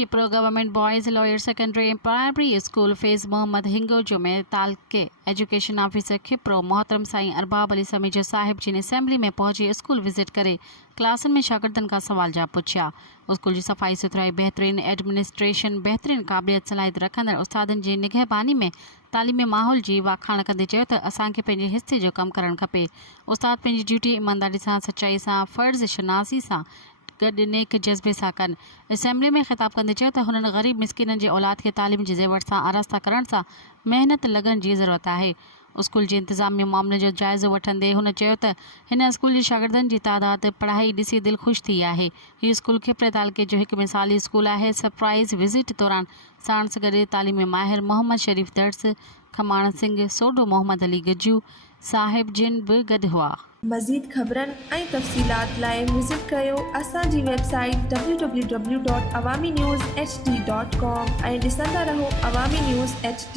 खिप्रो government boys lower secondary and primary school phase Mohammad हिंगोजो में ताल्के एजुकेशन ऑफिसर खिप्रो मोहतरम साईं अरबाब अली समीजो साहिब जिन असेंबली में पहुंची स्कूल विजिट करे क्लासन में शागिर्दनि का सवाल जवाब पुछिया। स्कूल की सफ़ाई सुथराई, बेहतरीन एडमिनिस्ट्रेशन, बेहतरीन काबिलियत सलाहियत रखंदड़ उस्तादनि जी निगहबानी में तालीमी माहौल जी वाखाण कंदे चयो त असांखे पंहिंजे हिस्से जो कमु करणु खपे। उस्ताद पंहिंजी ड्यूटी ईमानदारी सां, सचाई सां, फ़र्ज़ शनासी सां गॾु नेक जज़्बे सां कनि। असेंबली में ख़िताब कंदे चयो त हुननि ग़रीब मिसकिननि जे औलाद खे तालीम जी ज़ेवर सां आरास्ता करण सां महिनत लगन जी ज़रूरत आहे। स्कूल जे इंतिज़ामिया मामले जो जाइज़ो वठंदे हुन चयो त हिन स्कूल जे शागिर्दनि जी तादाद पढ़ाई ॾिसी दिलि ख़ुशि थी आहे। हीउ स्कूल खिप्रे तालुके जो हिकु मिसाली स्कूल आहे। सरप्राइज़ विज़िट दौरान साण सां गॾु तालीमी माहिर मोहम्मद शरीफ़ दर्स, खमाण सिंह, सोडो मोहम्मद अली गज्जू साहिब जिन बि गॾु हुआ। मज़ीद ख़बरनि ऐं तफ़सीलात लाइ विज़िट कयो असांजी वेबसाइट www.awamiNewsHD.com ऐं ॾिसंदा रहो अवामी न्यूज़ HD।